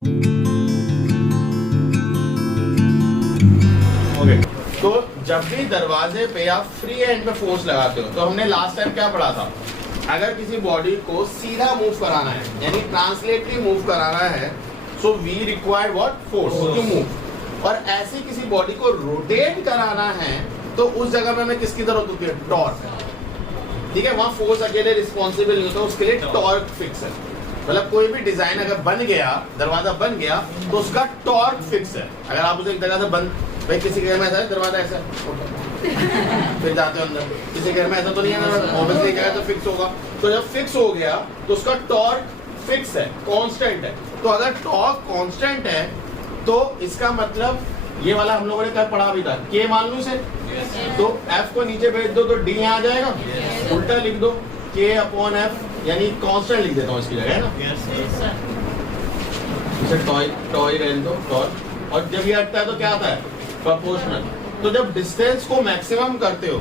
Okay, तो जब भी दरवाजे पे आप फ्री हैंड पे फोर्स लगाते हो तो हमने लास्ट टाइम क्या पढ़ा था, अगर किसी बॉडी को सीधा मूव कराना है यानी ट्रांसलेटरी मूव कराना है, so we require what, force to move. और ऐसी किसी बॉडी को रोटेट कराना है तो उस जगह में हमें किसकी जरूरत होती है, टॉर्क। ठीक है, वहाँ फोर्स अकेले रिस्पॉन्सिबल नहीं होता, उसके लिए टॉर्क फिक्स है। मतलब कोई भी डिजाइन अगर बन गया, दरवाजा बन गया तो उसका टॉर्क फिक्स है। अगर आप उसे एक जगह से बंद, भाई किसी घर में ऐसा है दरवाजा ऐसा फिर जाते हो अंदर, किसी घर में ऐसा तो नहीं है ना, ऑब्वियसली जगह तो फिक्स होगा। तो जब फिक्स हो गया तो उसका टॉर्क फिक्स है, कांस्टेंट है। तो अगर टॉर्क कांस्टेंट है तो इसका मतलब ये वाला हम लोगों ने क्या पढ़ा भी था, के मान लूं से, तो F को नीचे भेज दो तो D यहाँ आ जाएगा, उल्टा लिख दो K अपॉन F, यानी कांस्टेंट लिख देता हूँ इसकी जगह, है ना। इसे टॉय रहने दो, टॉर्क। और जब ये हटता है तो क्या आता है, प्रोपोर्शनल। तो जब डिस्टेंस को मैक्सिमम करते हो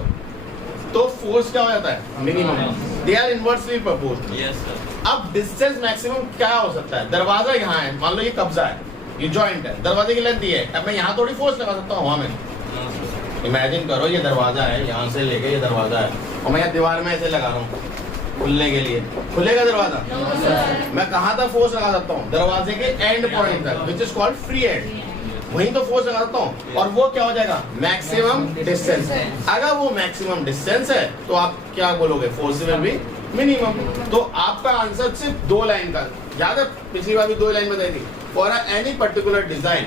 तो फोर्स क्या हो जाता है, minimum. They are inversely proportional. अब डिस्टेंस मैक्सिमम क्या हो सकता है, दरवाजा यहाँ है, मान लो ये कब्जा है, ये जॉइंट है, दरवाजे की लेंथ ये है, अब मैं यहाँ थोड़ी फोर्स लगा सकता हूँ हवा में। इमेजिन करो ये दरवाजा है, यहाँ से लेके ये दरवाजा है और मैं यहाँ दीवार में ऐसे लगा रहा हूँ खुलने के लिए, खुलेगा दरवाजा? मैं कहाँ तक फोर्स लगा सकता हूँ, दरवाजे के एंड पॉइंट तक, which is called free and, वहीं तो फोर्स लगा सकता हूँ। और वो क्या हो जाएगा, मैक्सिमम डिस्टेंस। अगर वो मैक्सिमम डिस्टेंस है तो आप क्या बोलोगे, फोर्स विल बी मिनिमम। तो आपका आंसर सिर्फ 2 लाइन का, याद है पिछली बार भी 2 लाइन बताई थी, for any particular design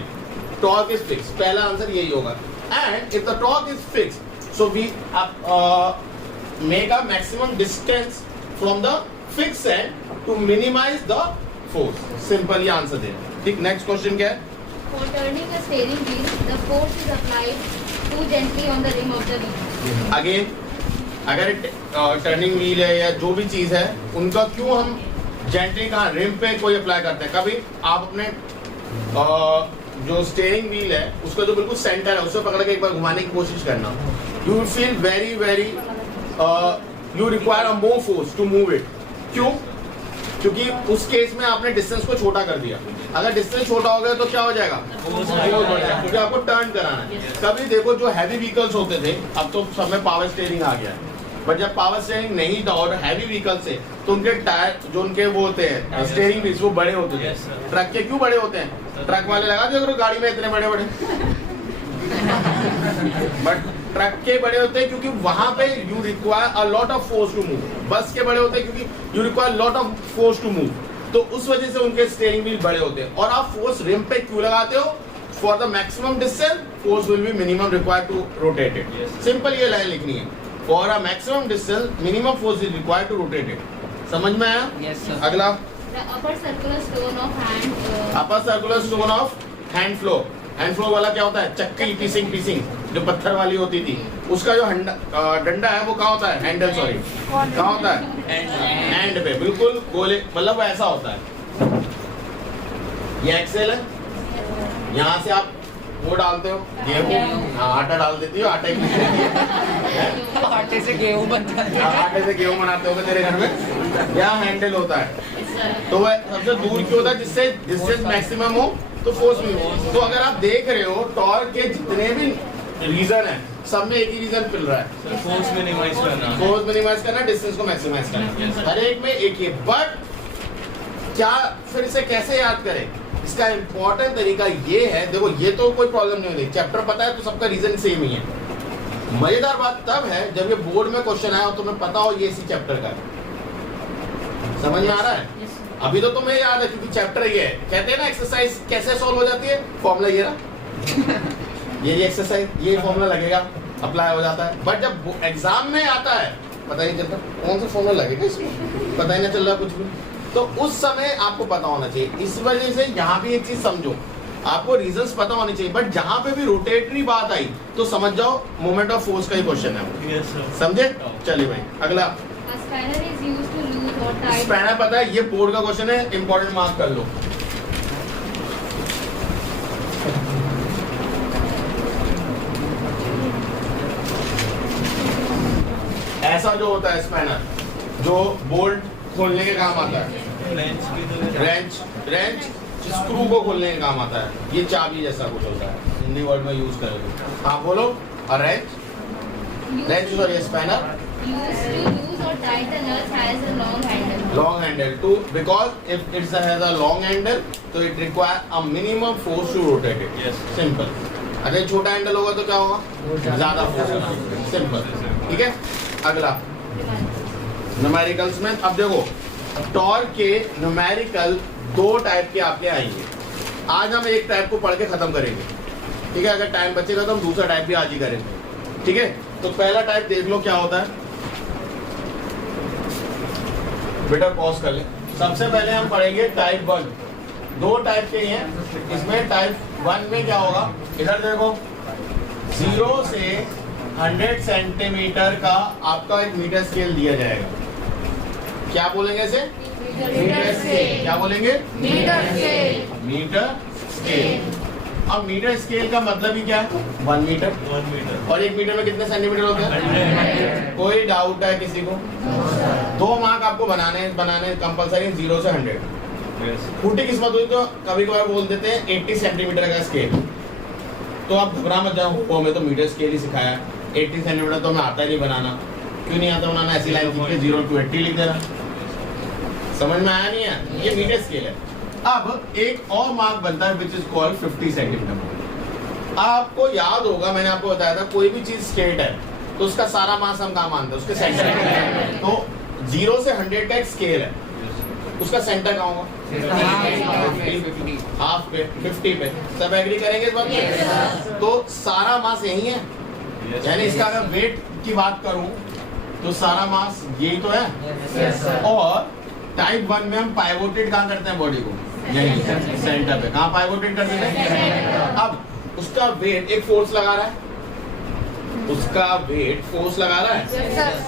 torque is fix, पहला आंसर यही होगा। And if the torque is fix so we make a maximum distance from the fix end to minimize the force. Simple ये आंसर दे। ठीक, next question क्या है? For turning a steering wheel, the force is applied too gently on the rim of the wheel. Again, अगर turning wheel है या जो भी चीज है, उनका क्यों हम जेंटली कहाँ, रिम पे कोई अप्लाई करते हैं? कभी आप अपने जो स्टीयरिंग व्हील है उसका जो बिल्कुल सेंटर है उसको पकड़ के एक बार घुमाने की कोशिश करना, you will feel very very, you require a more force to move it. क्यों? क्योंकि उस केस में आपने डिस्टेंस को छोटा कर दिया। अगर डिस्टेंस छोटा हो गया तो क्या हो जाएगा, क्योंकि आपको टर्न कराना है। कभी देखो जो हैवी व्हीकल्स होते थे, अब तो सब में पावर स्टीयरिंग आ गया है, बट जब पावर स्टीयरिंग नहीं था और हैवी व्हीकल से, तो उनके टायर जो उनके वो होते हैं स्टीयरिंग व्हील्स, वो बड़े होते थे। ट्रक के क्यों बड़े होते हैं? ट्रक वाले लगा दिया करो गाड़ी में इतने बड़े बड़े बट ट्रक के बड़े होते हैं क्योंकि वहां पे you require a lot of force to move. Bus के बड़े होते हैं क्योंकि you require lot of force to move, तो उस वजह से उनके स्टीयरिंग व्हील बड़े होते हैं। और आप फोर्स रिम पे क्यों लगाते हो? For the maximum distance force will be minimum required to rotate it. Simple ये लाइन लिखनी है, for a maximum distance minimum force is required to rotate it. समझ में आया? Yes, sir. अगला, The upper circular stone of hand. Upper circular stone of hand flow. Hand flow वाला क्या होता है, चक्की पीसिंग जो पत्थर वाली होती थी, उसका जो डंडा है वो कहाँ होता है, हैंडल, सॉरी कहाँ होता है, हैंड पे, बिल्कुल गोले, मतलब ऐसा होता है। ये एक्सेल है, यहाँ से आप वो डालते हो गेहूँ, आटा डाल देती हो, आटे की आटे से गेहूं बनता है। आटे से गेहूँ बनाते हो तेरे घर में। यहाँ हैंडल होता है, तो वह सबसे दूर क्यों होता है, जिससे डिस्टेंस मैक्सिमम हो तो फोर्स भी हो। तो अगर आप देख रहे हो टॉर्क के जितने भी रीजन है, सब में एक ही रीजन मिल रहा है, फोर्स मिनिमाइज करना, फोर्स मिनिमाइज करना, डिस्टेंस को मैक्सिमाइज करना, हर एक में एक ही। बट क्या फिर इसे कैसे याद करें, इसका इंपॉर्टेंट तरीका ये है, देखो ये तो कोई प्रॉब्लम नहीं होती, चैप्टर पता है तो सबका रीजन सेम ही है। मजेदार बात तब है जब ये बोर्ड में क्वेश्चन आया और तुम्हें पता हो ये इसी चैप्टर का है। समझ में आ रहा है? अभी तो तुम्हें याद है क्योंकि चैप्टर ये है। कहते हैं ना एक्सरसाइज कैसे सॉल्व हो जाती है, फॉर्मूला ये ना ये एक्सरसाइज, ये फॉर्मूला लगेगा, अप्लाई हो जाता है। बट जब एग्जाम में आता है पता ही नहीं चलता कौन सा फॉर्मूला लगेगा इसमें, पता ही नहीं चल रहा कुछ भी। तो उस समय आपको पता होना चाहिए। इस वजह से यहाँ भी एक चीज समझो, आपको रीजंस पता होने चाहिए, बट जहाँ पे भी रोटेटरी बात आई तो समझ जाओ मोमेंट ऑफ फोर्स का ही क्वेश्चन है। समझे? चलिए भाई अगला। A spanner is used to lose or tie. Spanner पता है, ये बोर्ड का क्वेश्चन है, इंपॉर्टेंट मार्क कर लो। ऐसा जो होता है स्पैनर, जो बोल्ट खोलने के काम आता है, रेंच स्क्रू को खोलने का काम आता है, ये चाबी जैसा कुछ होता है, हिंदी वर्ड में यूज करेंगे। हाँ बोलो। और रेंच और ये spanner Used to use or tighten nuts has a long handle. long handle too, because if it has a long handle तो it require a minimum force to rotate it. Yes. Simple. अगर छोटा handle होगा तो क्या होगा, ज्यादा force. Simple. ठीक है, अगला न्यूमेरिकल्स में। अब देखो टॉर्क के न्यूमेरिकल दो टाइप के आपके आएंगे। आज हम एक टाइप को पढ़ के खत्म करेंगे, ठीक है। अगर टाइम बचेगा तो हम दूसरा टाइप भी आज ही करेंगे, ठीक है। तो पहला टाइप देख लो क्या होता है, बेटा पॉज कर ले। सबसे पहले हम पढ़ेंगे टाइप 1। दो टाइप के हैं इसमें। टाइप 1 में क्या होगा, इधर देखो 0 से 100 सेंटीमीटर का आपका एक मीटर स्केल दिया जाएगा। क्या बोलेंगे इसे, मीटर स्केल। क्या बोलेंगे, Meter scale. Metre scale. अब मीटर स्केल का मतलब ही क्या है, 1 मीटर। 1 मीटर। और 1 मीटर में कितने सेंटीमीटर होते हैं, कोई डाउट है किसी को? 2 मार्क आपको बनाने कंपलसरी, 0 से 100। Yes. फूटी किस्मत हुई तो कभी कभार बोल देते हैं 80 सेंटीमीटर का स्केल। तो आप घबरा मत जाओ, वो हमें तो मीटर स्केल ही सिखाया। 80 सेंटीमीटर तो हमें आता ही नहीं बनाना। क्यों नहीं आता बनाना, ऐसी लाइन लिख के 0 to 80 लिख देना। समझ में आया नहीं है, ये मीटर स्केल है। अब एक और मार्क बनता है विच इज कॉल्ड 50 सेंटीमीटर। आपको याद होगा, मैंने आपको बताया था कोई भी चीज स्ट्रेट है तो उसका सारा मास हम कहाँ मानते हैं, उसके सेंटर में। तो 0 से 100 का एक स्केल है, उसका सेंटर कहाँ होगा, हाफ पे, 50 पे। सब एग्री करेंगे इस बात पे? तो सारा मास यही है, Yes. यानी इसका अगर वेट की बात करूं तो सारा मास यही तो है। और टाइप 1 में हम पाइवोटेड कहाँ करते हैं बॉडी को, यही सेंटर पे। कहाँ पाइवोटेड करते हैं? अब उसका वेट एक फोर्स लगा रहा है, उसका वेट फोर्स लगा रहा है,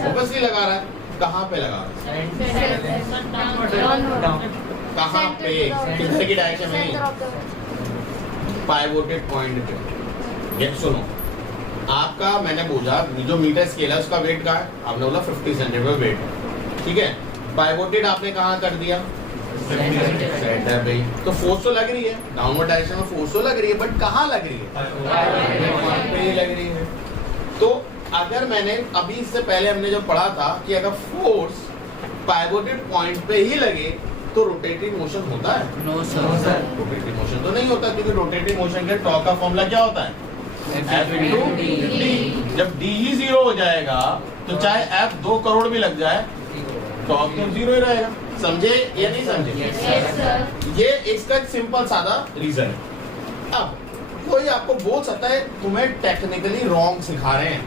ऑब्वियसली लगा रहा है। कहाँ पे लगा रहा है, कहाँ पे, किधर की डायरेक्शन में, पाइवोटेड पॉइंट पे। ये सुनो, आपका मैंने बोला जो मीटर स्केल है उसका वेट कहाँ है, आपने बोला 50 सेंटीमीटर वेट, ठीक है। पाइवोटेड आपने कहाँ कर दिया, सेंटर पे। तो फोर्स तो लग रही है, डाउनवर्ड डायरेक्शन में फोर्स तो लग रही है, बट कहाँ लग रही है, पे ही लग रही है। तो अगर मैंने अभी इससे पहले हमने जो पढ़ा था कि अगर फोर्स पाइवोटेड पॉइंट पे ही लगे तो रोटेटिंग मोशन होता है? No sir. रोटेटिंग मोशन तो नहीं होता, क्योंकि रोटेटिंग मोशन के टॉर्क का फॉर्मूला क्या होता है, F into D। जब D ही 0 हो जाएगा तो चाहे F 2 करोड़ भी लग जाए टॉर्क तो 0 ही रहेगा। समझे या नहीं समझे? Yes, sir. ये इसका सिंपल सादा रीजन है। अब कोई आपको बोल सकता है तुम्हें टेक्निकली रॉन्ग सिखा रहे हैं,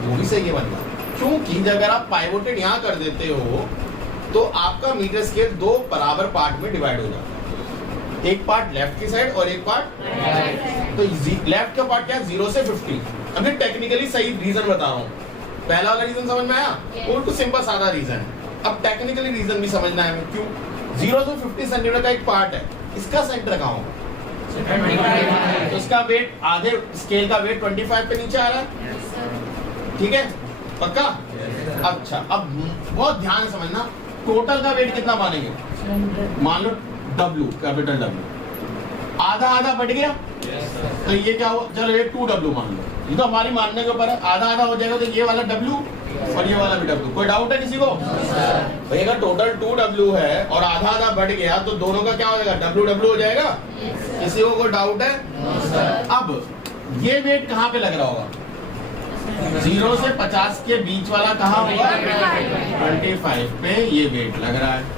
वो भी सही है बनना, क्योंकि अगर आप पाइवोटेड यहाँ कर देते हो तो आपका मीटर स्केल 2 बराबर पार्ट में डिवाइड हो जाता है। एक पार्ट लेफ्ट की साइड और एक पार्ट तो लेफ्ट का पार्ट क्या है, 0 से 50। अभी टेक्निकली सही रीजन बता रहा हूँ। पहला वाला रीजन समझ में आया, वो तो सिंपल सादा रीजन है। अब टेक्निकली रीजन भी समझना है हमें, क्यों 0 से 50 सेंटीमीटर का एक पार्ट है, इसका सेंटर कहाँ होगा, तो इसका वेट आधे स्केल का वेट 25 पे नीचे आ रहा है, ठीक है पक्का? अच्छा, अब बहुत ध्यान से समझना, टोटल का वेट कितना मानेंगे, मान लो W, कैपिटल W, आधा आधा बढ़ गया तो ये क्या हो, चलो ये 2W मान लो, ये तो हमारी मानने के ऊपर है। आधा आधा हो जाएगा तो ये वाला W और ये वाला भी W। कोई डाउट है किसी को? भाई अगर टोटल 2W है और आधा आधा बढ़ गया तो दोनों का क्या हो जाएगा, W हो जाएगा। किसी को कोई डाउट है? अब ये वेट कहाँ पे लग रहा होगा, 0 से 50 के बीच वाला कहाँ होगा, 25 पे ये वेट लग रहा है।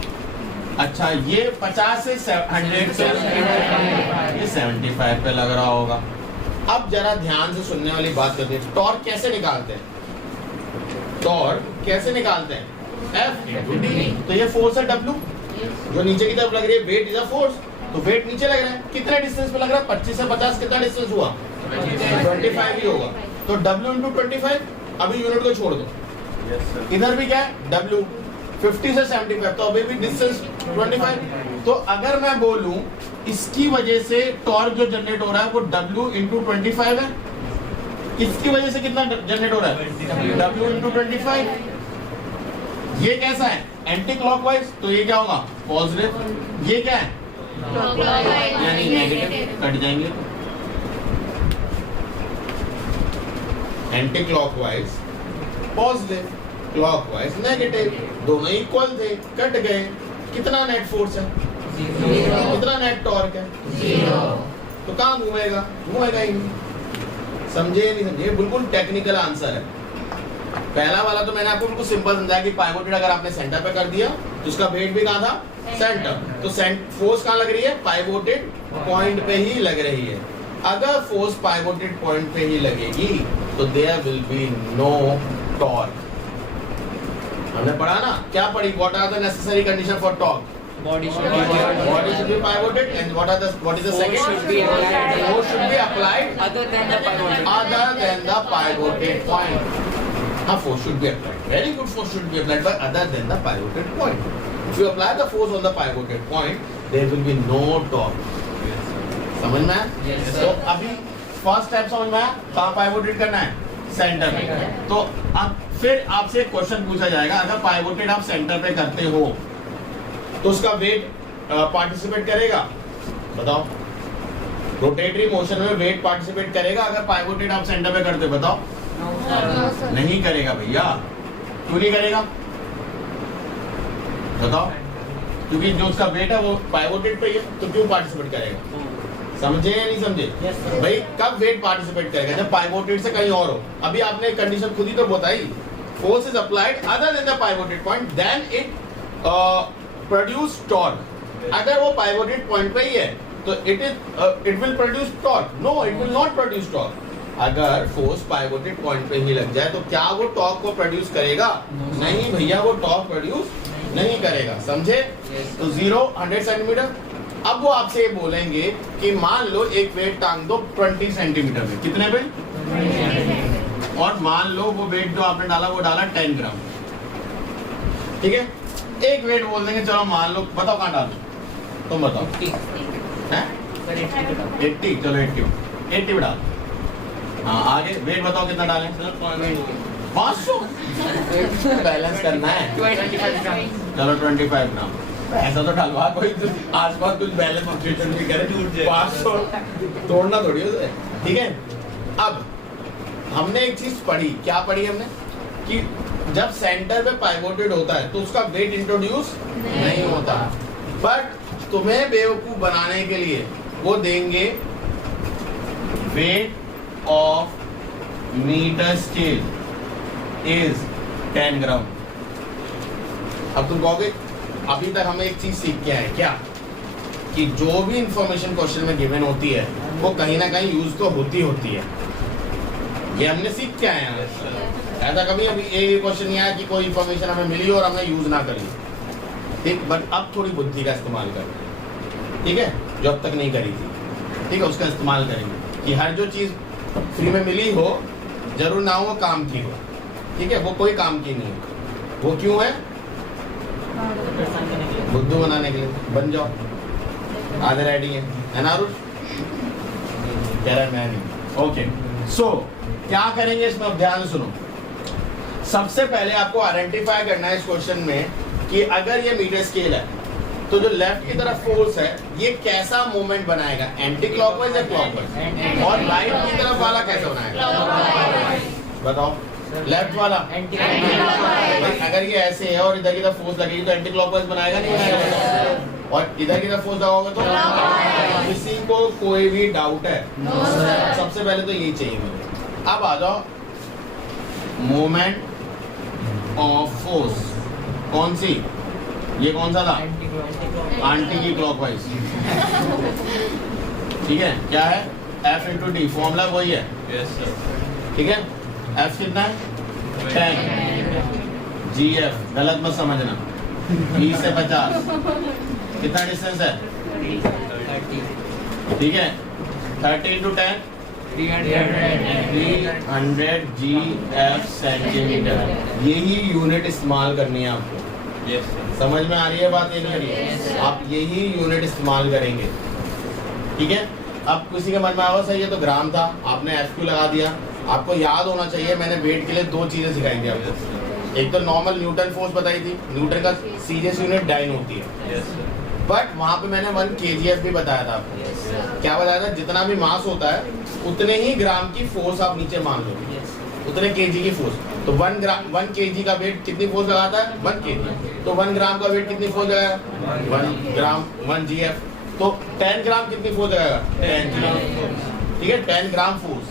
अच्छा, ये 50 से 100 से ये 75 पे लग रहा होगा। अब जरा ध्यान से सुनने वाली बात करते हैं, टॉर्क कैसे निकालते हैं, टॉर्क कैसे निकालते हैं, F into D। तो ये फोर्स है W जो नीचे की तरफ लग रही है, वेट इज अ फोर्स, तो वेट नीचे लग रहा है, कितने डिस्टेंस पे लग रहा है, 25 से 50 कितना डिस्टेंस हुआ, 25 ही होगा। तो W into 25, अभी यूनिट को छोड़ दो, Yes, sir. इधर भी क्या है W 50 से 75, तो अभी भी डिस्टेंस 25। तो अगर मैं बोलूं इसकी वजह से टॉर्क जो जनरेट हो रहा है वो W into 25 है, इसकी वजह से कितना जनरेट हो रहा है, W into 25। ये कैसा है, एंटी क्लॉकवाइज, तो ये क्या होगा, पॉजिटिव। ये क्या है, यानी नेगेटिव कट जाएंगे। Anti clockwise positive, clockwise negative, दोनों इक्वल थे, कट गए। कितना नेट फोर्स है? कितना नेट टॉर्क है? 0। तो कहाँ घूमेगा? घूमेगा ही नहीं। समझे नहीं समझे? बिल्कुल टेक्निकल आंसर है। पहला वाला तो मैंने आपको बिल्कुल सिंपल समझाया कि पाइवोटेड अगर आपने सेंटर पे कर दिया तो उसका वेट भी कहाँ था? सेंटर। तो फोर्स कहाँ लग रही है? पाइवोटेड पॉइंट पे ही लग रही है। अगर फोर्स पाइवोटेड पॉइंट पे ही लगेगी तो there will be no torque. हमने पढ़ा ना, क्या पढ़ी? What are the necessary condition for torque? Body should be pivoted, and what is the second? Force should be applied. Force should be applied Other than the pivoted. other than the pivoted point. Force should be applied. Very good. Force should be applied, but other than the pivoted point. If you apply the force on the pivoted point, there will be no torque. समझ में आया? Yes, तो sir. अभी first step समझ में आया? कहाँ pivoted करना है? सेंटर में। तो अब फिर आपसे एक क्वेश्चन पूछा जाएगा, अगर पाइवोटेड आप सेंटर पे करते हो तो उसका वेट पार्टिसिपेट करेगा? बताओ। रोटेटरी मोशन में वेट पार्टिसिपेट करेगा अगर पाइवोटेड आप सेंटर पे करते हो? बताओ। नहीं करेगा भैया। क्यों नहीं करेगा? बताओ। क्योंकि जो उसका वेट है वो पाइवोटेड पे ही है, तो क्यों पार्टिसिपेट करेगा? समझे या नहीं समझे? भाई कब वेट पार्टिसिपेट करेगा? जब पाइवोटेड से कहीं और हो। अभी आपने कंडीशन खुद ही तो बताई, force is applied other than the pivoted point, then it produce torque. अगर वो पाइवोटेड पॉइंट पे ही है तो it will produce torque? No, it will not produce torque. अगर फोर्स पाइवोटेड पॉइंट पे ही लग जाए तो क्या वो टॉर्क को प्रोड्यूस करेगा? नहीं भैया, वो टॉर्क प्रोड्यूस नहीं करेगा। समझे? तो 0 100 सेंटीमीटर। अब वो आपसे बोलेंगे कि मान लो एक वेट टांग दो 20 सेंटीमीटर में। कितने पे? और मान लो वो वेट जो आपने डाला वो डाला 10 ग्राम। ठीक है, एक वेट बोल देंगे, चलो मान लो, बताओ कहाँ डालो? तुम बताओ। 80, चलो 80 में डालो। हाँ, आगे वेट बताओ कितना डालें? 500। बैलेंस करना है। चलो 25 ग्राम। ऐसा तो डालवा कोई तो आसपास कुछ बैलेंस ऑपरेशन भी करे। 500 तोड़ना थोड़ी है। ठीक है, अब हमने एक चीज पढ़ी। क्या पढ़ी हमने? कि जब सेंटर पे पाइवोटेड होता है तो उसका वेट इंट्रोड्यूस नहीं होता। बट तुम्हें बेवकूफ बनाने के लिए वो देंगे weight of metre scale is 10 gram. अब तुम कहोगे अभी तक हमें एक चीज सीख के आए क्या? कि जो भी इंफॉर्मेशन क्वेश्चन में गिवन होती है वो कहीं ना कहीं यूज तो होती है। ये हमने सीख के आए हैं। ऐसा कभी अभी ये क्वेश्चन नहीं आया कि कोई इंफॉर्मेशन हमें मिली और हमने यूज ना करी। ठीक, बट अब थोड़ी बुद्धि का इस्तेमाल करें। ठीक है, जो अब तक नहीं करी थी। ठीक है, उसका इस्तेमाल करेंगे कि हर जो चीज फ्री में मिली हो जरूर ना हो वो काम की हो। ठीक है, वो कोई काम की नहीं है। वो क्यों है? बुद्धू बनाने के लिए। बन जाओ, आधे रेडी है ना? रुच कह रहा है मैं नहीं। ओके, सो क्या करेंगे इसमें? अब ध्यान से सुनो। सबसे पहले आपको आइडेंटिफाई करना है इस क्वेश्चन में कि अगर ये मीटर स्केल है तो जो लेफ्ट की तरफ फोर्स है ये कैसा मूवमेंट बनाएगा? एंटी क्लॉकवाइज या क्लॉकवाइज? और राइट की तरफ वाला कैसा बनाएगा? बताओ। लेफ्ट वाला अगर ये ऐसे है और इधर की तरफ फोर्स लगेगी तो एंटी क्लॉकवाइज बनाएगा नहीं बनाएगा? और इधर की तरफ फोर्स लगाओगे तो? किसी को कोई भी डाउट है? सबसे पहले तो यही चाहिए मुझे। अब आ जाओ, मोमेंट ऑफ फोर्स कौन सी? ये कौन सा था? Anti clockwise. ठीक है, क्या है? F इंटू डी, फॉर्मूला वही है। Yes, sir. ठीक है, F कितना है? 10 GF, गलत मत समझना। 20 से 50 कितना डिस्टेंस है? 30. ठीक है, 30 इंटू 10 300 GF सेंटीमीटर। यही यूनिट इस्तेमाल करनी है आपको। Yes, sir. समझ में आ रही है बात? ये नहीं आ रही है? आप यही यूनिट इस्तेमाल करेंगे। ठीक है, अब किसी के मन में आवा सही है तो ग्राम था, आपने FQ लगा दिया। आपको याद होना चाहिए मैंने वेट के लिए 2 चीजें सिखाई थी आपको। एक तो नॉर्मल न्यूटन फोर्स बताई थी। न्यूटन का सीरियस यूनिट डाइन होती है। Yes, sir. बट वहां पे मैंने 1 kgf भी बताया था आपको। क्या बताया था? जितना भी मास होता है उतने ही ग्राम की फोर्स आप नीचे मान लो, उतने केजी की फोर्स। तो 1 kg का वेट कितनी फोर्स लगाता है? 1 kg। तो 1 ग्राम का वेट कितनी फोर्स लगाएगा? 1 ग्राम 1 gf। तो 10 ग्राम कितनी फोर्स लगाएगा? 10 ग्राम। ठीक है, 10 ग्राम फोर्स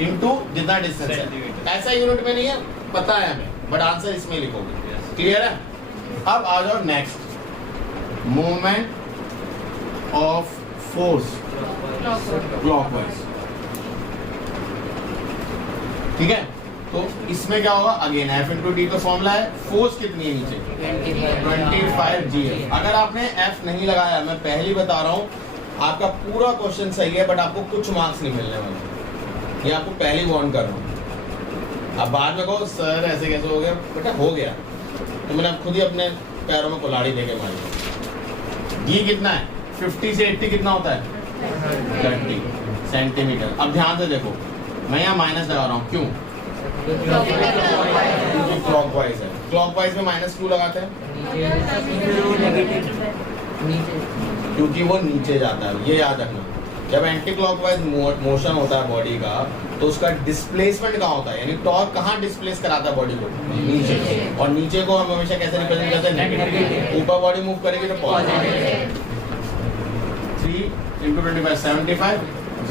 इनटू जितना डिस्टेंस है। ऐसा यूनिट में नहीं है, पता है हमें, बट आंसर इसमें लिखोगे। क्लियर है? अब आ जाओ next, moment of force clockwise. ठीक है, तो इसमें क्या होगा? अगेन F इंटू डी का फॉर्मूला है। फोर्स कितनी है नीचे? 25 G। अगर आपने F नहीं लगाया, मैं पहले बता रहा हूँ, आपका पूरा क्वेश्चन सही है बट आपको कुछ मार्क्स नहीं मिलने वाले। ये आपको पहले वार्न कर रहा हूँ। अब बाद में कहो सर ऐसे कैसे हो गया, बेटा हो गया तो मैंने खुद ही अपने पैरों में कुल्हाड़ी लेके मारी। G कितना है? 50 से 80 कितना होता है? 30 सेंटीमीटर। अब ध्यान से देखो, मैं यहाँ माइनस लगा रहा हूँ, क्यों? क्योंकि क्लॉकवाइज है। क्लॉकवाइज में माइनस क्यों लगाते हैं? क्योंकि वो नीचे जाता है, ये याद रखना। जब एंटी क्लॉकवाइज मोशन होता है बॉडी का, तो उसका डिस्प्लेसमेंट कहाँ होता है? यानी टॉर्क कहाँ डिस्प्लेस कराता है बॉडी को? नीचे। और नीचे को हम हमेशा कैसे रिप्रेजेंट करते हैं? नेगेटिव। ऊपर बॉडी मूव करेगी तो positive. 3 into 25 75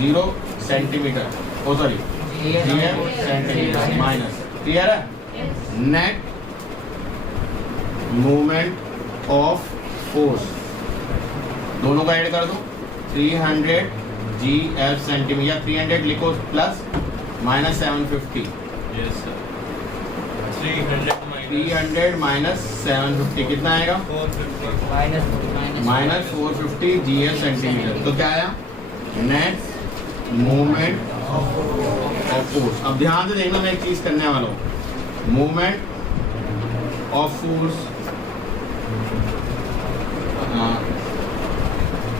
0 centimetre. Oh sorry centimetre minus. Clear है? नेट मूवमेंट ऑफ फोर्स दोनों का ऐड कर दो। 300 GF सेंटीमीटर, 300 लिखो plus minus 750। Yes, sir. 300 minus 750 कितना आएगा? 450. Minus 450 GF centimetre. तो क्या आया? Net movement of force. अब ध्यान से देखना, मैं एक चीज करने वाला हूँ। Movement of force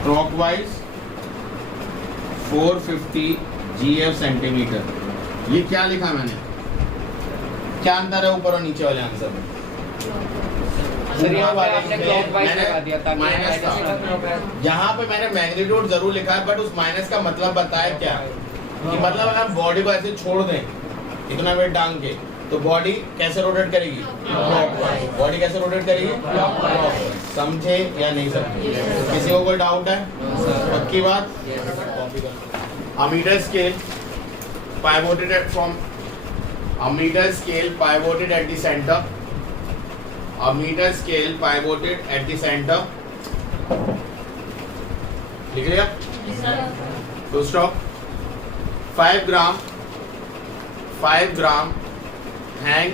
clockwise 450 GF centimetre. ये क्या लिखा मैंने? क्या अंतर है ऊपर और नीचे वाले आंसर में? सर यहाँ पे आपने क्लॉकवाइज लगा दिया ताकि माइनस था। यहाँ पे मैंने मैग्नीट्यूड जरूर लिखा है, बट उस माइनस का मतलब बताया क्या? कि मतलब अगर हम बॉडी को ऐसे छोड़ दें इतना वेट डांग के, तो बॉडी कैसे रोटेट करेगी? क्लॉकवाइज। बॉडी कैसे रोटेट करेगी? क्लॉकवाइज। समझे या नहीं समझे? किसी को कोई डाउट है? पक्की बात? A meter scale pivoted at from a meter scale pivoted at the center. A meter scale pivoted at the center. लिख लिया? Full stop. 5 gram hang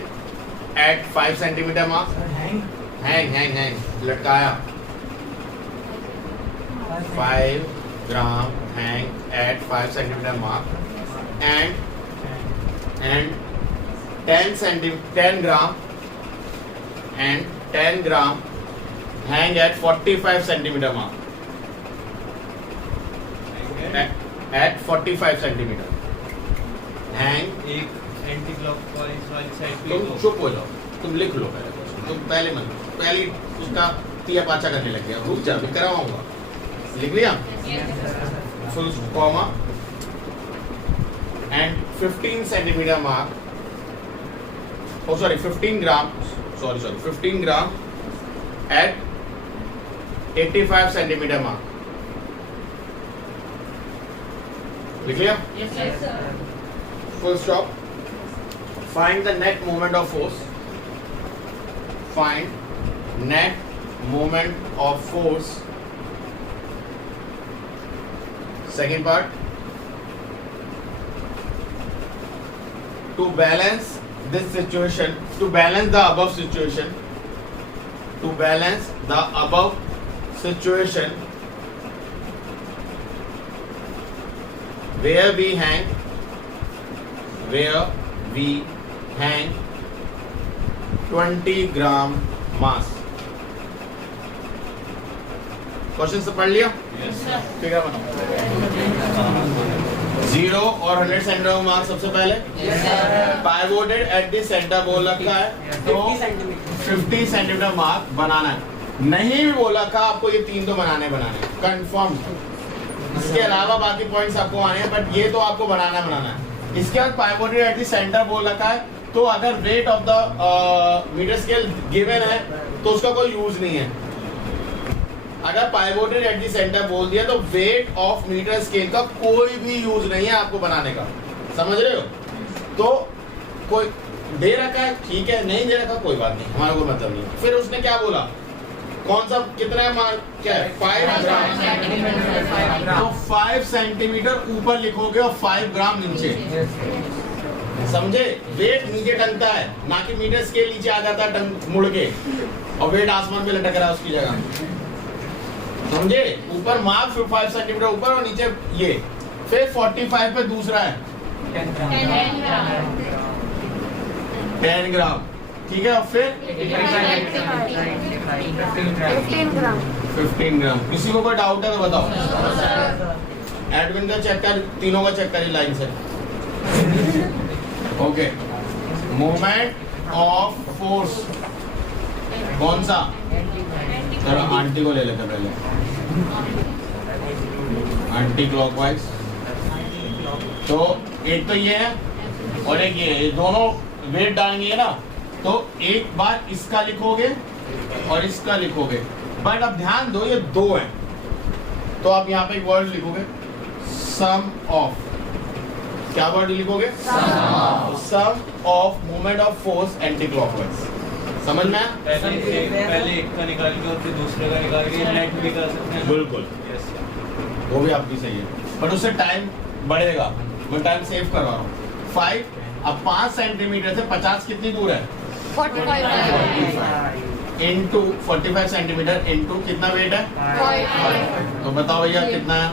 at 5 centimeter mark. Hang लटकाया। 5 gram hang at 5 centimeter mark and 10 gram hang at 45 centimeter mark. At 45 centimeter hang। एक anti clockwise वाली side पे तुम दो। चुप हो जाओ, तुम लिख लो पहले। तुम पहले मन पहले उसका तिया पाचा करने लग गया। रुक जा, मैं कराऊंगा। लिख लिया? Full comma and 15 centimetre mark. Oh sorry 15 gram, sorry 15 gram at 85 centimetre mark. लिख लिया? Full stop. Find the net moment of force. Find net moment of force. Second part. To balance this situation, to balance the above situation, to balance the above situation, where we hang 20 gram mass. Question से पढ़ लिया? Figure बनाओ। 0 और 100 centimetre mark सबसे पहले। Pivoted at the centre बोल रखा है, तो 50 सेंटीमीटर मार्क बनाना है। नहीं भी बोला था आपको ये 3 तो बनाने कंफर्म। इसके अलावा बाकी पॉइंट्स आपको आने हैं, बट ये तो आपको बनाना है। इसके बाद पाइवोटेड एट द सेंटर बोल रखा है, तो अगर weight of the metre scale given है तो उसका कोई यूज नहीं है। अगर पाइवोटेड एट द सेंटर बोल दिया तो वेट ऑफ मीटर स्केल का कोई भी यूज नहीं है आपको बनाने का, समझ रहे हो? तो कोई दे रखा है ठीक है, नहीं दे रखा कोई बात नहीं, हमारा कोई मतलब नहीं। फिर उसने क्या बोला, कौन सा कितना है मान क्या है 5 ग्राम, तो 5 सेंटीमीटर ऊपर लिखोगे और 5 ग्राम नीचे, समझे? वेट नीचे टंगता है, ना कि मीटर स्केल नीचे आ जाता है टंग मुड़ के और वेट आसमान पे लटक रहा है उसकी जगह, समझे? ऊपर मार्क 5 सेंटीमीटर ऊपर और नीचे ये। फिर 45 पे दूसरा है 10 ग्राम, ठीक है? और फिर 15 ग्राम। किसी को कोई डाउट है तो बताओ। एडमिन का चेक कर, तीनों का चेक करिए लाइन से। ओके, मूवमेंट ऑफ फोर्स कौन सा? चलो आंटी को ले लेते पहले, एंटी क्लॉकवाइज। तो एक तो ये है और एक ये दोनों वेट डालेंगे ना, तो एक बार इसका लिखोगे और इसका लिखोगे, बट अब ध्यान दो ये 2 है, तो आप यहाँ पे एक वर्ड लिखोगे सम ऑफ। क्या वर्ड लिखोगे? Sum of movement of force anticlockwise. समझ में आया? पहले एक का निकाल के और फिर दूसरे का निकाल के नेट भी कर सकते हैं। बिल्कुल, यस सर। वो भी आपकी सही है, बट उससे टाइम बढ़ेगा, मैं टाइम सेव करवा रहा हूँ। 5 अब 5 सेंटीमीटर से 50 कितनी दूर है? 45 इंटू 45 सेंटीमीटर इंटू कितना वेट है? 5। तो बताओ भैया कितना है?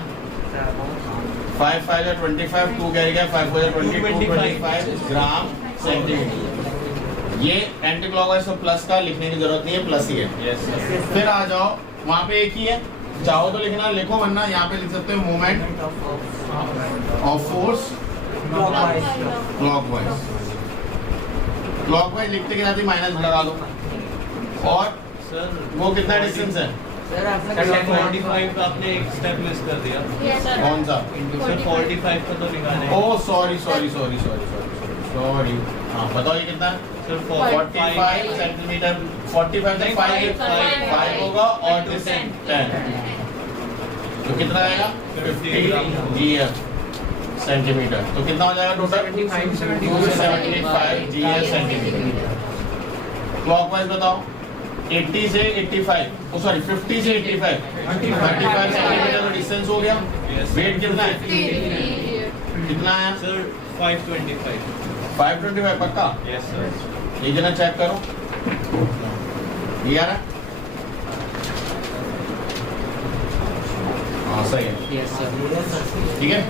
5 5 या 25, 2 कैरी गया, 5 4 22, 25 ग्राम सेंटीमीटर। ये एंटी क्लॉकवाइज तो प्लस का लिखने की जरूरत नहीं है, प्लस ही है। Yes sir. फिर आ जाओ, वहाँ पे एक ही है, चाहो तो लिखना लिखो, वरना यहाँ पे लिख सकते हो movement of force clockwise. Clockwise लिखते के साथ ही माइनस लगा दो। और सर वो कितना डिस्टेंस है? सर आपने 45 का आपने एक स्टेप मिस कर दिया। कौन सा? सर 45 का तो निकाले। ओह सॉरी, हाँ बताओ ये कितना है? सर 45 सेंटीमीटर, 45 से 5 होगा और डिस्टेंस 10, तो कितना आएगा? 50 GF सेंटीमीटर। तो कितना हो जाएगा टोटल? 275 GF centimetre. क्लॉकवाइज बताओ, 80 से 85, ओ सॉरी 50 से 85, 35 सेंटीमीटर का डिस्टेंस हो गया। वेट कितना है? कितना है सर 525। 525 पक्का? Yes sir. ये जना चेक करो, ये आ रहा है? हाँ सही है, यस सर। ठीक है।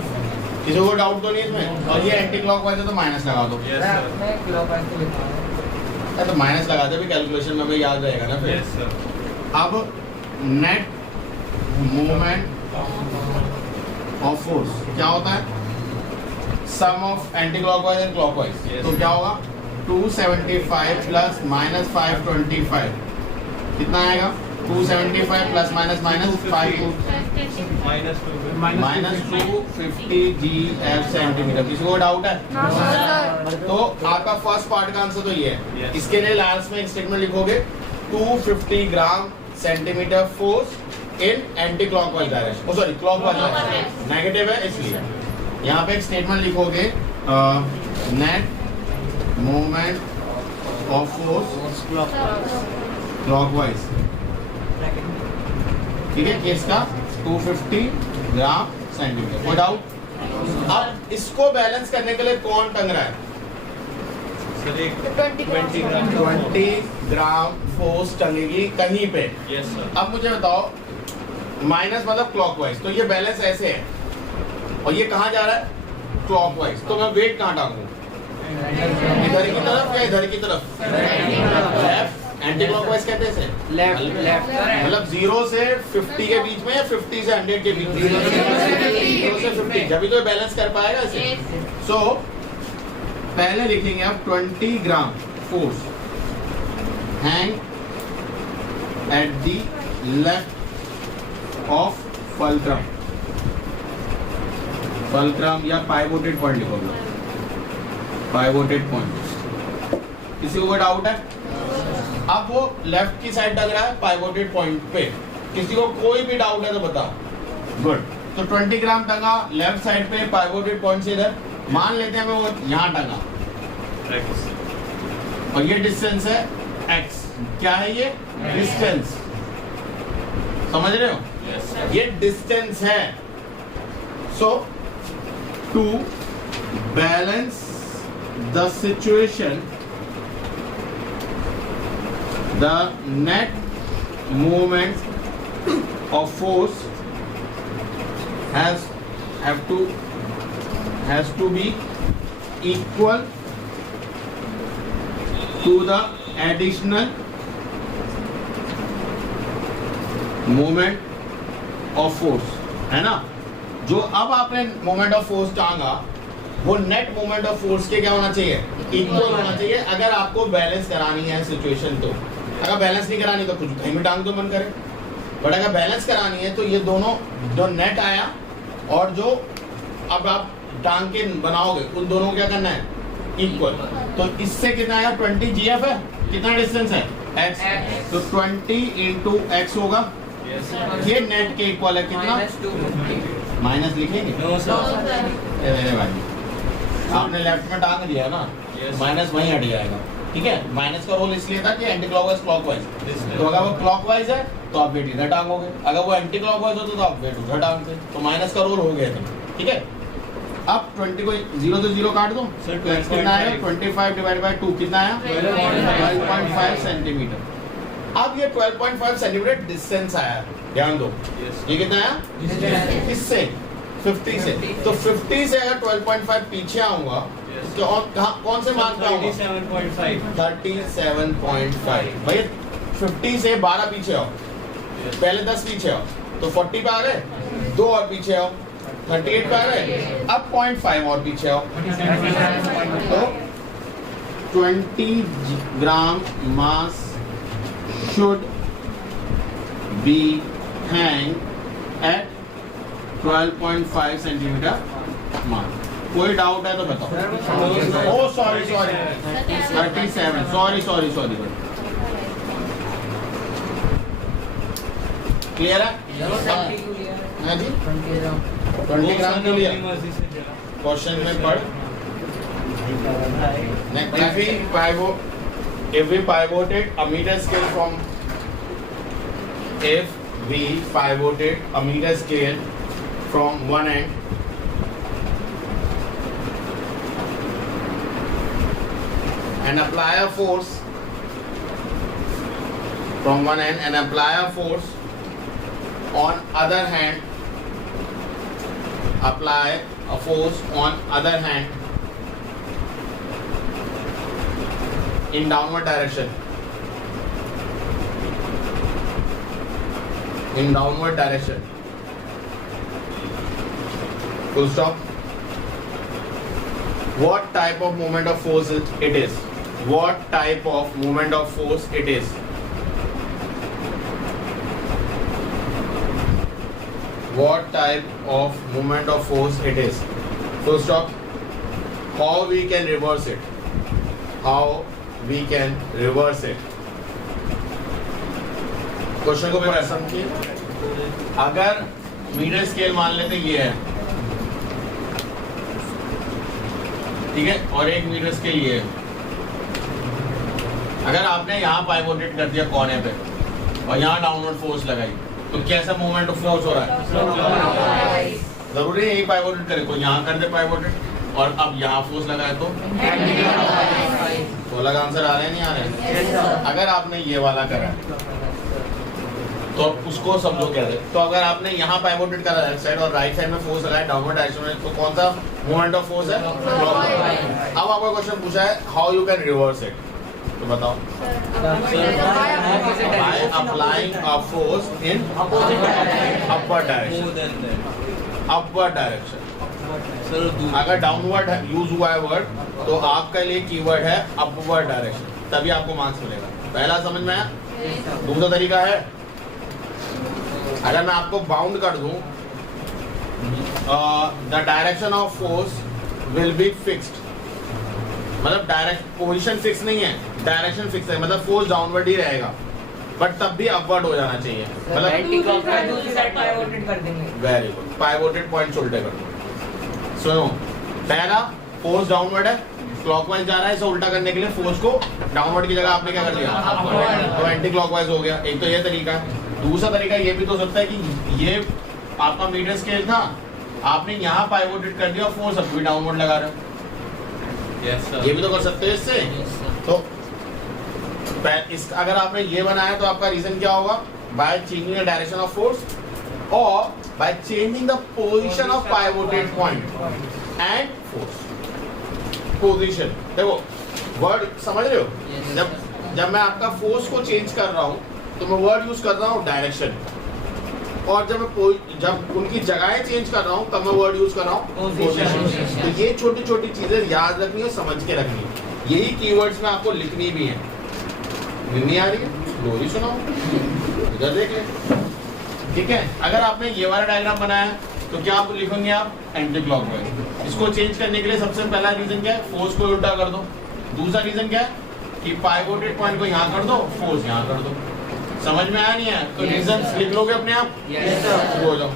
किसी को डाउट तो नहीं है इसमें? और ये एंटी क्लॉकवाइज है तो माइनस लगा दो। Yes sir. मैं क्लॉकवाइज से लिखा हूँ। तो माइनस लगाते भी कैलकुलेशन में भी याद रहेगा ना फिर। Yes sir. अब नेट मूवमेंट ऑफ फोर्स क्या होता है? Sum of anticlockwise and clockwise. Yes. तो क्या होगा? 275 प्लस माइनस 525 कितना आएगा? 275 plus minus minus 5 minus 250 GF centimetre. किसी को डाउट है? तो आपका फर्स्ट पार्ट का आंसर तो ये है। Yes. इसके लिए लास्ट में एक स्टेटमेंट लिखोगे 250 gram centimetre force in anti clockwise direction, sorry clockwise direction, negative है इसलिए। यहाँ पे एक स्टेटमेंट लिखोगे net movement of force clockwise, ठीक है, किसका? 250 ग्राम सेंटीमीटर। कोई डाउट? अब इसको बैलेंस करने के लिए कौन टंग रहा है? सर एक 20 ग्राम। 20 ग्राम फोर्स टंगेगी कहीं पे। Yes sir. अब मुझे बताओ, माइनस मतलब क्लॉकवाइज, तो ये बैलेंस ऐसे है और ये कहाँ जा रहा है? क्लॉकवाइज। तो मैं वेट कहाँ डालूं? इधर की तरफ या इधर की तरफ? लेफ्ट। एंटी क्लॉकवाइज कहते हैं इसे? लेफ्ट मतलब 0 से 50 के बीच में या 50 से 100 के बीच में? 0 से 50, जब भी तो बैलेंस कर पाएगा इसे। सो पहले लिखेंगे आप 20 gram force hang at the left of fulcrum या pivoted point लिखो, pivoted point। किसी को कोई डाउट है? अब वो लेफ्ट की साइड लग रहा है pivoted point पे, किसी को कोई भी डाउट है तो बताओ। गुड, तो 20 ग्राम टंगा लेफ्ट साइड पे pivoted point से इधर, मान लेते हैं मैं वो यहाँ टंगा और ये डिस्टेंस है x। क्या है ये? डिस्टेंस। समझ रहे हो? ये डिस्टेंस है। So to balance the situation, the net movement of force has to be equal to the additional moment of force, है ना? जो अब आपने मोमेंट ऑफ फोर्स टांगा वो नेट मोमेंट ऑफ फोर्स के क्या होना चाहिए? इक्वल होना चाहिए। अगर आपको बैलेंस करानी है सिचुएशन तो, अगर बैलेंस नहीं करानी तो कुछ कहीं भी टांग दो मन करे, बट अगर बैलेंस करानी है तो ये दोनों जो नेट आया और जो अब आप टांग के बनाओगे उन दोनों को क्या करना है? इक्वल। तो इससे कितना आया? 20 GF है। कितना डिस्टेंस है? x। तो 20 इंटू x होगा, ये नेट के इक्वल है। कितना? माइनस लिखेंगे? मेरे भाई आपने लेफ्ट में टांग दिया ना, माइनस वहीं हट जाएगा। ठीक है, माइनस का रोल इसलिए था कि एंटी क्लॉकवाइज क्लॉकवाइज। तो अगर वो क्लॉकवाइज है तो आप वेट इधर टांगोगे, अगर वो एंटी क्लॉकवाइज होता तो आप वेट उधर टांगते। तो माइनस का रोल हो गया था। ठीक है, अब 20 को 0 से 0 काट दो तो x कितना आया? 25 डिवाइड बाय 2 कितना आया? 12.5 सेंटीमीटर। अब ये 12.5 सेंटीमीटर डिस्टेंस आया, ध्यान दो। ये कितना आया? इससे 50 से। तो 50 से अगर 12.5 पीछे आऊंगा तो और कौन से मान पे आऊंगा? 37.5। भाई 50 से 12 पीछे आओ, पहले 10 पीछे आओ तो 40 पे आ गए, 2 और पीछे आओ 38 पे आ गए, अब 0.5 और पीछे आओ तो 20 gram mass should be hang at 12.5 centimetre mass. कोई डाउट है तो बताओ। ओ सॉरी 37, सॉरी क्लियर है? हाँ जी, 20 ग्राम के लिए क्वेश्चन में पढ़। If we pivoted a meter scale from one end and apply a force from one end and apply a force on other hand, apply a force on other hand in downward direction, full stop. What type of moment of force it is? What type of moment of force it is? What type of moment of force it is? Full stop. How we can reverse it? How we can reverse it? Question को पहले समझिए। अगर metre scale मान लेते ये है, ठीक है, और एक मीटर स्केल ये है। अगर आपने यहाँ पाइवोटेड कर दिया कोने पे और यहाँ डाउनवर्ड फोर्स लगाई तो कैसा मूवमेंट ऑफ फोर्स हो रहा है? जरूरी है यही पाइवोटेड करे, कोई यहाँ कर दे पाइवोटेड और अब यहाँ फोर्स लगाए तो अलग आंसर आ रहे हैं नहीं आ रहे? अगर आपने ये वाला करा तो उसको समझो क्या है। तो अगर आपने यहाँ पाइवोटेड करा लेफ्ट साइड और राइट साइड में फोर्स लगाया डाउनवर्ड डायरेक्शन में, तो कौन सा मूवमेंट ऑफ फोर्स है? अब आपको क्वेश्चन पूछा है how you can reverse it, तो बताओ। By applying a force in upward direction. अगर डाउनवर्ड यूज हुआ है वर्ड तो आपके लिए कीवर्ड है अपवर्ड डायरेक्शन, तभी आपको मार्क्स मिलेगा। पहला समझ में आया? दूसरा तरीका है, अगर मैं आपको बाउंड कर दूं, the direction of force will be fixed, मतलब डायरेक्ट पोजीशन फिक्स नहीं है, डायरेक्शन फिक्स है, मतलब फोर्स डाउनवर्ड ही रहेगा, बट तब भी अपवर्ड हो जाना चाहिए, मतलब एंटी क्लॉकवाइज दूसरी साइड पाइवोटेड कर देंगे। वेरी गुड, पाइवोटेड पॉइंट उल्टे कर दो। सुनो, पहला फोर्स डाउनवर्ड है, क्लॉकवाइज जा रहा है, इसे उल्टा करने के लिए फोर्स को डाउनवर्ड की जगह आपने क्या कर दिया, तो एंटी क्लॉकवाइज हो गया। एक तो ये तरीका है। दूसरा तरीका ये भी तो हो सकता है कि ये आपका मीटर स्केल था, आपने यहाँ पाइवोटेड कर दिया, फोर्स अब भी डाउनवर्ड लगा रहे हो, यस सर। ये भी तो कर सकते हो इससे। तो इस अगर आपने ये बनाया तो आपका रीजन क्या होगा, by changing the direction of force और by changing the position of pivoted point and force position. देखो वर्ड समझ रहे हो, जब मैं आपका फोर्स को चेंज कर रहा हूँ तो मैं वर्ड यूज कर रहा हूँ डायरेक्शन, और जब उनकी जगहें चेंज कर रहा हूँ तब मैं वर्ड यूज कर रहा हूँ पोजीशन। तो ये छोटी छोटी चीजें याद रखनी और समझ के रखनी है, यही कीवर्ड्स में आपको लिखनी भी है। नहीं आ रही है, लो ही सुनाओ, इधर देख ले, ठीक है। अगर आपने ये वाला डायग्राम बनाया है तो क्या आप लिखेंगे, आप एंटी क्लॉकवाइज। इसको चेंज करने के लिए सबसे पहला रीजन क्या है, फोर्स को उल्टा कर दो। दूसरा रीजन क्या है कि पाइवोटेड पॉइंट को यहाँ कर दो, फोर्स यहाँ कर दो। समझ में आया नहीं है तो रीजन लिख लोगे अपने आप, यस सर। हो जाओ।